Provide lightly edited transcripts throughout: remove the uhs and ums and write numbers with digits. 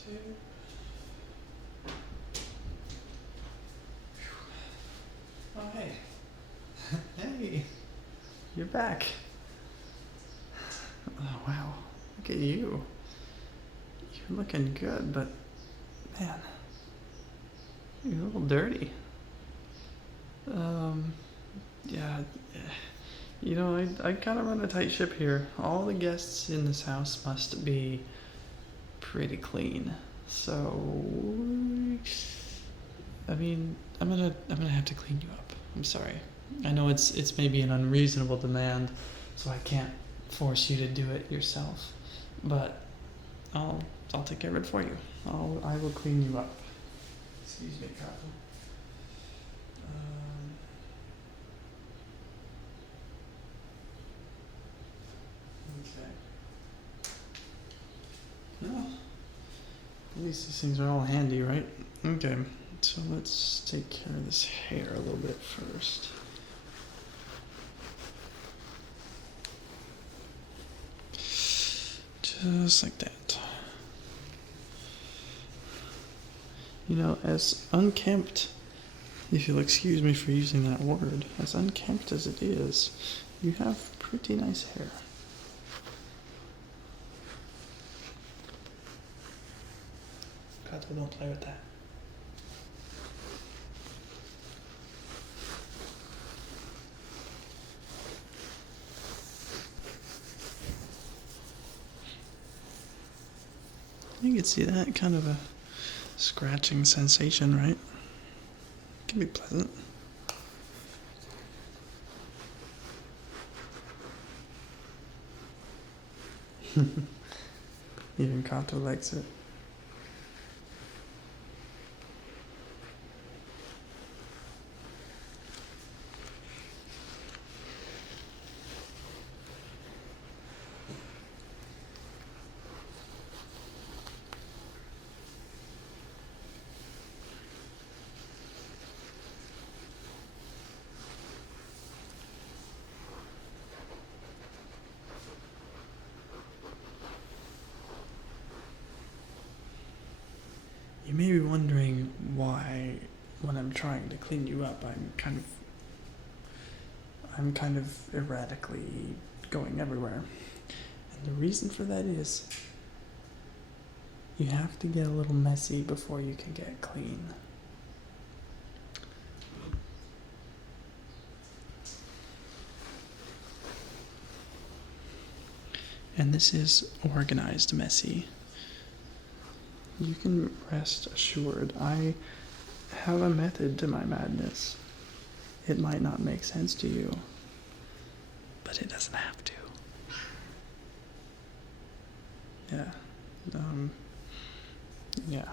two. Oh, hey. Hey, you're back. Oh, wow. Look at you. You're looking good, but man, you're a little dirty. Yeah, you know, I kind of run a tight ship here. All the guests in this house must be pretty clean. So, I mean, I'm gonna have to clean you up. I'm sorry. I know it's maybe an unreasonable demand, so I can't force you to do it yourself. But I'll take care of it for you. I will clean you up. Excuse me, Captain. Okay. No. At least these things are all handy, right? Okay. So let's take care of this hair a little bit first. Just like that. You know, as unkempt, if you'll excuse me for using that word, as unkempt as it is, you have pretty nice hair. Kato, don't play with that. You can see that kind of a scratching sensation, right? It can be pleasant. Even Kato likes it. You may be wondering why, when I'm trying to clean you up, I'm kind of erratically going everywhere. And the reason for that is you have to get a little messy before you can get clean. And this is organized messy. You can rest assured I have a method to my madness. It might not make sense to you, but it doesn't have to. Yeah. Yeah.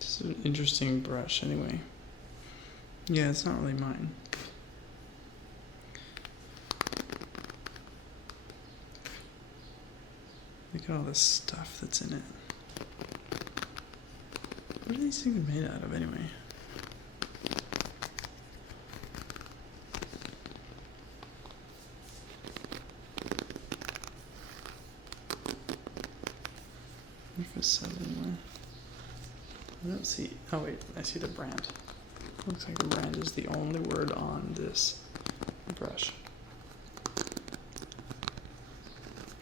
This is an interesting brush anyway. Yeah, it's not really mine. Look at all this stuff that's in it. What are these things made out of anyway? If it's said anywhere. I don't see. Oh wait, I see the brand. Looks like the brand is the only word on this brush.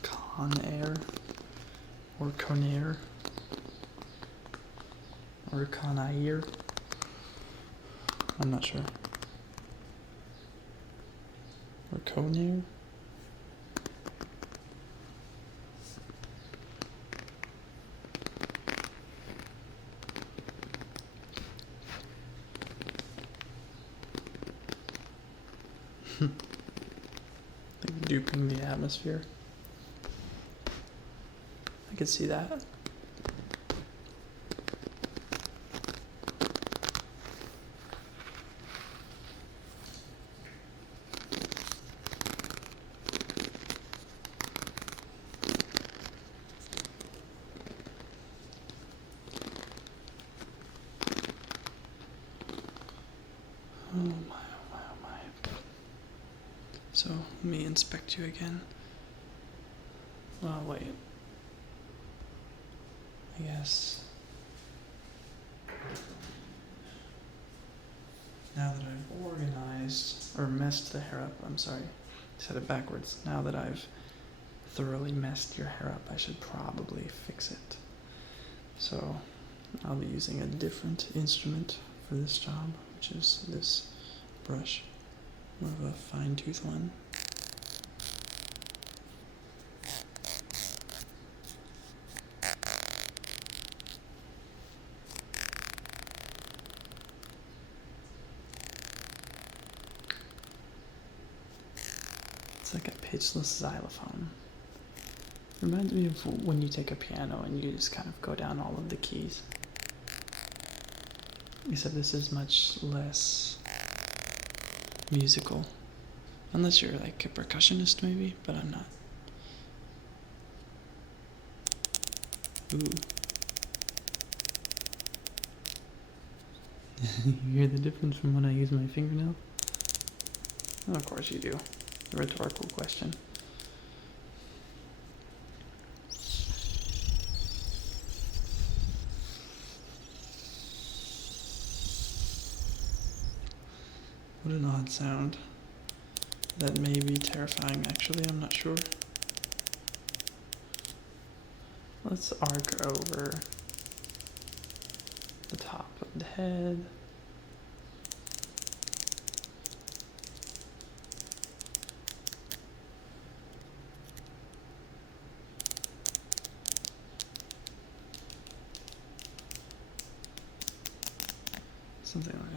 Conair or Conair or Conair. I'm not sure. Or Conair. Like duping the atmosphere. I could see that. Oh my, oh my, oh my. So, let me inspect you again. Well, wait. I guess. Now that I've organized, or messed the hair up, I'm sorry, said it backwards. Now that I've thoroughly messed your hair up, I should probably fix it. So, I'll be using a different instrument for this job, which is this brush, more of a fine-tooth one. It's like a pitchless xylophone. Reminds me of when you take a piano and you just kind of go down all of the keys. Except this is much less musical. Unless you're like a percussionist maybe, but I'm not. Ooh. You hear the difference from when I use my fingernail? Well, of course you do. A rhetorical question. What an odd sound. That may be terrifying, actually, I'm not sure. Let's arc over the top of the head. Something like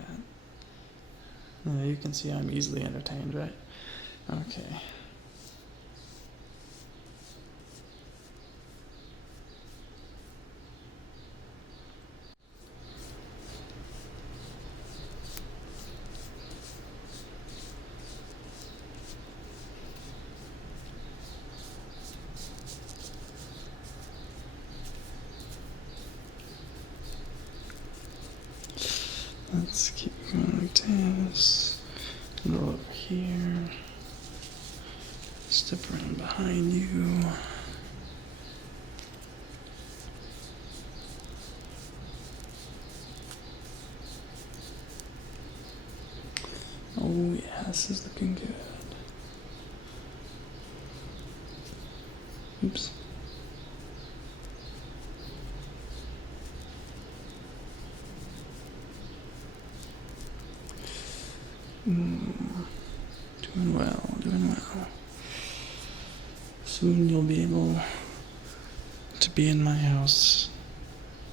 that. You can see I'm easily entertained, right? Okay. Let's keep going like this. Go over here. Step around behind you. Oh yeah, this is looking good. Oops. Doing well, doing well. Soon you'll be able to be in my house,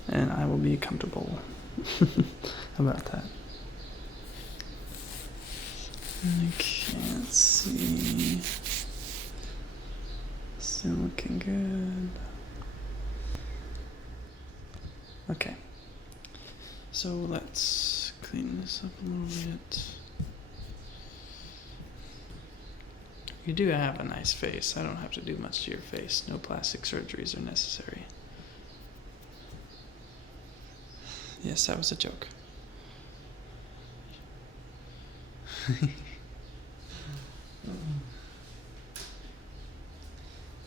and I will be comfortable. How about that? I can't see. Still looking good. Okay. So let's clean this up a little bit. You do have a nice face. I don't have to do much to your face. No plastic surgeries are necessary. Yes, that was a joke.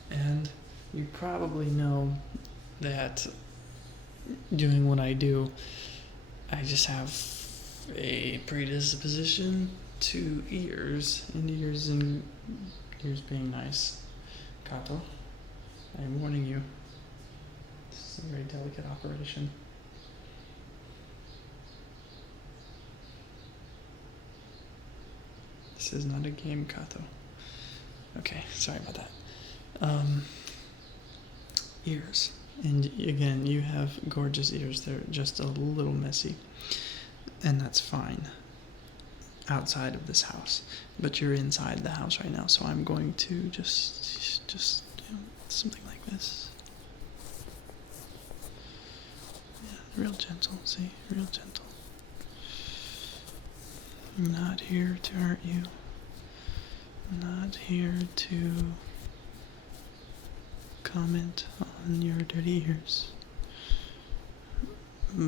And you probably know that doing what I do, I just have a predisposition to ears, and ears being nice. Kato, I am warning you. This is a very delicate operation. This is not a game, Kato. Okay, sorry about that. Ears. And again, you have gorgeous ears. They're just a little messy. And that's fine. outside of this house, but you're inside the house right now, so I'm going to just something like this. Yeah, real gentle, see? Real gentle. I'm not here to hurt you. I'm not here to comment on your dirty ears.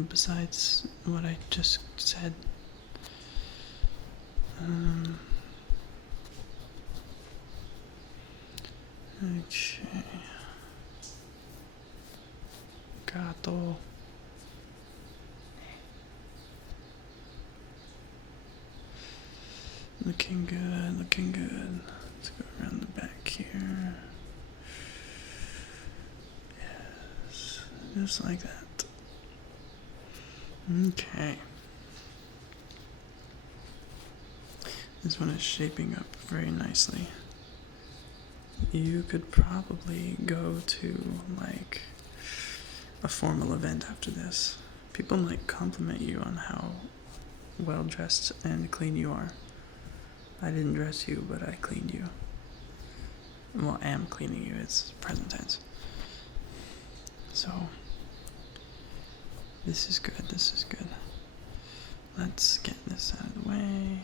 Besides what I just said, okay. Gato. Looking good, looking good. Let's go around the back here. Yes, just like that. Okay. This one is shaping up very nicely. You could probably go to like a formal event after this. People might compliment you on how well dressed and clean you are. I didn't dress you, but I cleaned you. Well, I am cleaning you, it's present tense. So, this is good, this is good. Let's get this out of the way.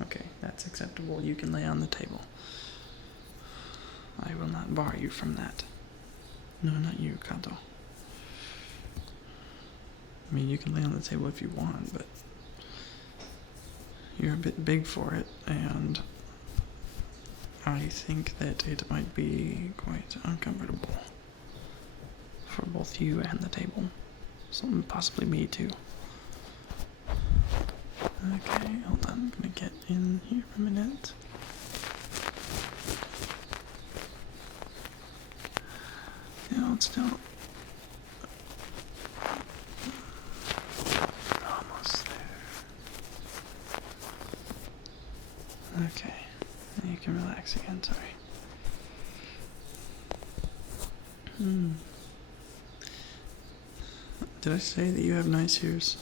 Okay, that's acceptable. You can lay on the table. I will not bar you from that. No, not you, Kato. I mean, you can lay on the table if you want, but you're a bit big for it, and I think that it might be quite uncomfortable for both you and the table. So possibly me too. Okay, hold on, I'm gonna get in here for a minute. Yeah, it's still almost there. Okay, now you can relax again, sorry. Did I say that you have nice ears?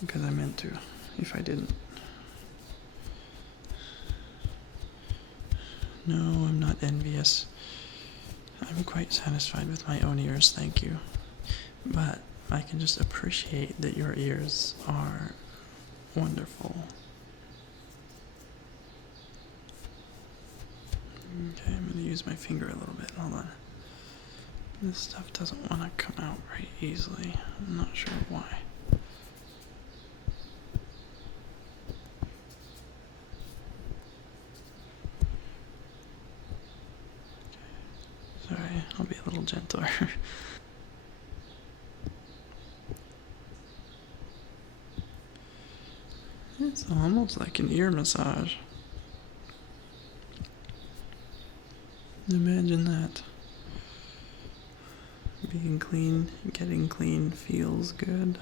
Because I meant to, if I didn't. No, I'm not envious. I'm quite satisfied with my own ears, thank you. But I can just appreciate that your ears are wonderful. Okay, I'm going to use my finger a little bit. Hold on. This stuff doesn't want to come out very easily. I'm not sure why. Sorry, I'll be a little gentler. It's almost like an ear massage. Imagine that. Being clean, getting clean feels good.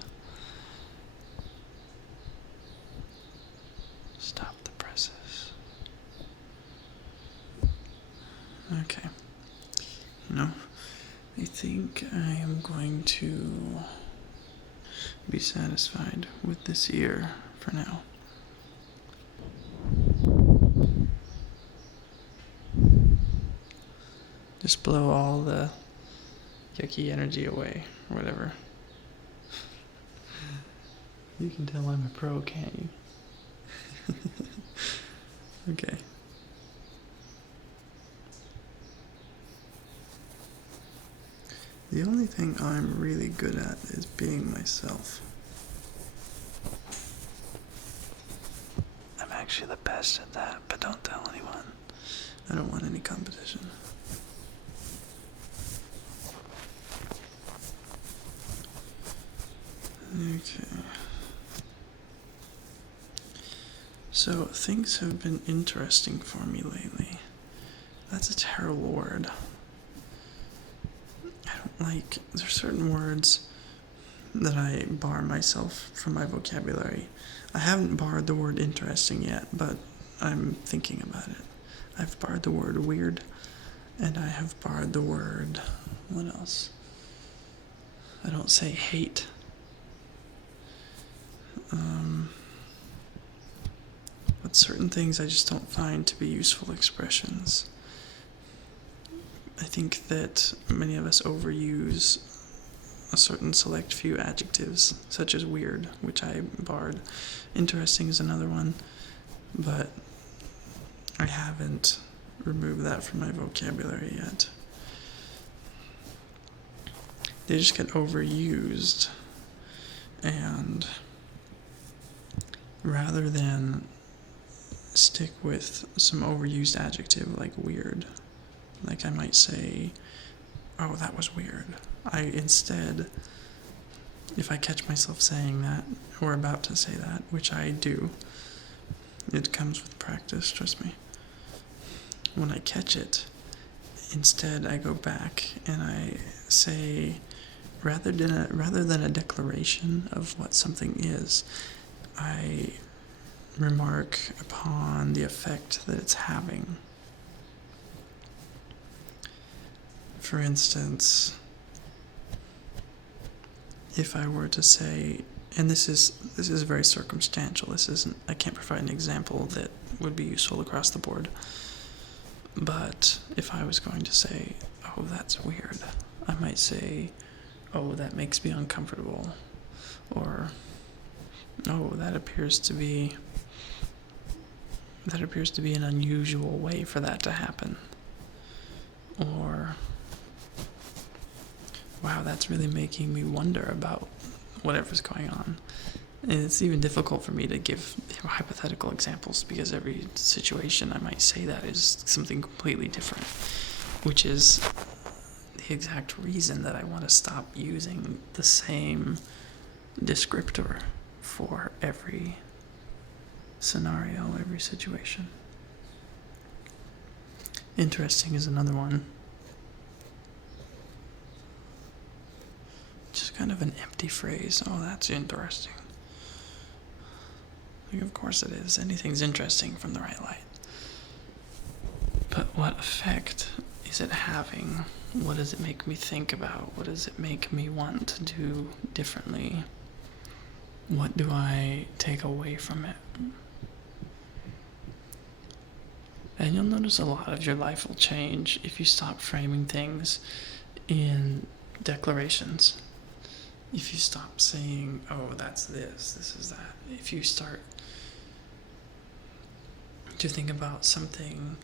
Stop the presses. Okay. I think I am going to be satisfied with this ear for now. Just blow all the yucky energy away, or whatever. You can tell I'm a pro, can't you? Okay. The only thing I'm really good at is being myself. I'm actually the best at that, but don't tell anyone. I don't want any competition. Okay. So, things have been interesting for me lately. That's a terrible word. There's certain words that I bar myself from my vocabulary. I haven't barred the word interesting yet, but I'm thinking about it. I've barred the word weird, and I have barred the word, what else? I don't say hate. But certain things I just don't find to be useful expressions. I think that many of us overuse a certain select few adjectives, such as weird, which I barred. Interesting is another one, but I haven't removed that from my vocabulary yet. They just get overused, and rather than stick with some overused adjective like weird, like I might say, oh, that was weird. I instead, if I catch myself saying that, or about to say that, which I do, it comes with practice, trust me. When I catch it, instead I go back and I say, rather than a declaration of what something is, I remark upon the effect that it's having. For instance, if I were to say, and this is very circumstantial. I can't provide an example that would be useful across the board. But if I was going to say, oh, that's weird, I might say, oh, that makes me uncomfortable, or oh, that appears to be an unusual way for that to happen, or wow, that's really making me wonder about whatever's going on. And it's even difficult for me to give hypothetical examples because every situation I might say that is something completely different, which is the exact reason that I want to stop using the same descriptor for every scenario, every situation. Interesting is another one. Just kind of an empty phrase. Oh, that's interesting. Like, of course it is. Anything's interesting from the right light. But what effect is it having? What does it make me think about? What does it make me want to do differently? What do I take away from it? And you'll notice a lot of your life will change if you stop framing things in declarations. If you stop saying, oh, that's this is that. If you start to think about something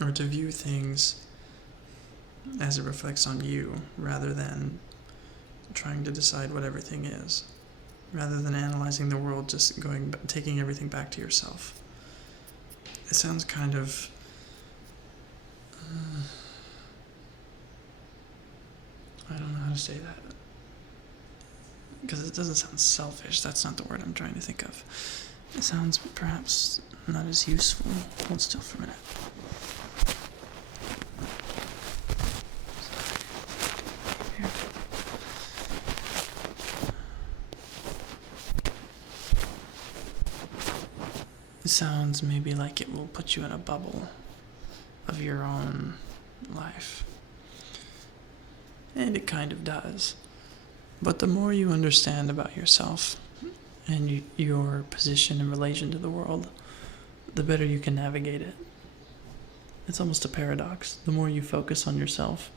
or to view things as it reflects on you rather than trying to decide what everything is, rather than analyzing the world, just taking everything back to yourself. It sounds kind of I don't know how to say that, because it doesn't sound selfish. That's not the word I'm trying to think of. It sounds perhaps not as useful. Hold still for a minute. It sounds maybe like it will put you in a bubble of your own life. And it kind of does. But the more you understand about yourself and your position in relation to the world, the better you can navigate it. It's almost a paradox. The more you focus on yourself,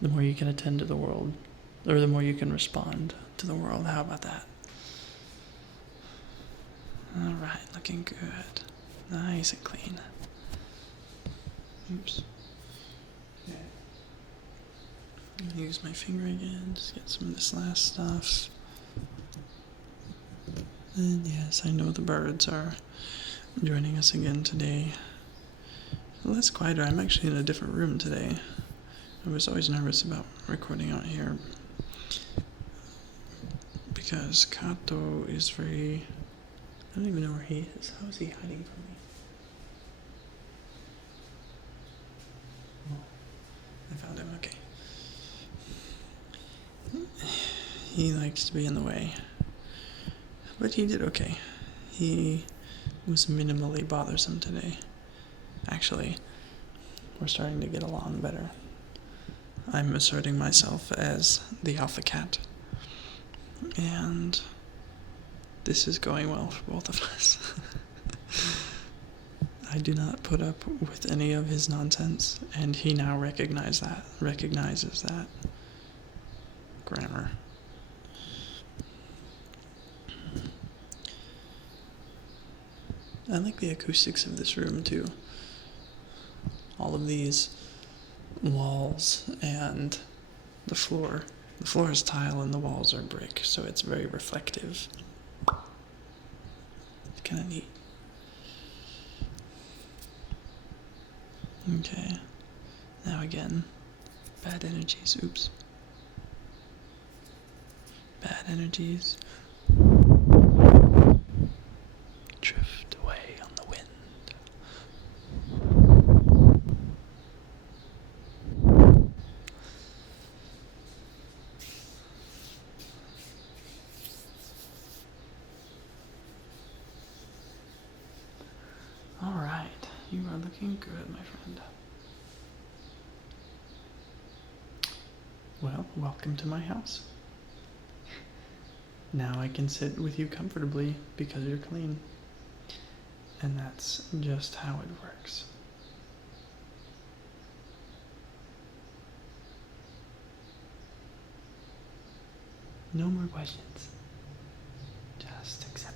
the more you can attend to the world, or the more you can respond to the world. How about that? All right, looking good. Nice and clean. Oops. Okay. I'm gonna use my finger again, just get some of this last stuff. And yes, I know the birds are joining us again today. A little less quieter. I'm actually in a different room today. I was always nervous about recording out here because Kato is very... I don't even know where he is. How is he hiding from me? Oh, I found him. Okay. He likes to be in the way. But he did okay. He was minimally bothersome today. Actually, we're starting to get along better. I'm asserting myself as the alpha cat. And this is going well for both of us. I do not put up with any of his nonsense, and he now recognizes that. Grammar. I like the acoustics of this room too. All of these walls and the floor. The floor is tile and the walls are brick, so it's very reflective. It's kind of neat. Okay. Now again, bad energies. Oops. Bad energies drift away on the wind. All right, you are looking good, my friend. Well, welcome to my house. Now I can sit with you comfortably because you're clean. And that's just how it works. No more questions. Just accept.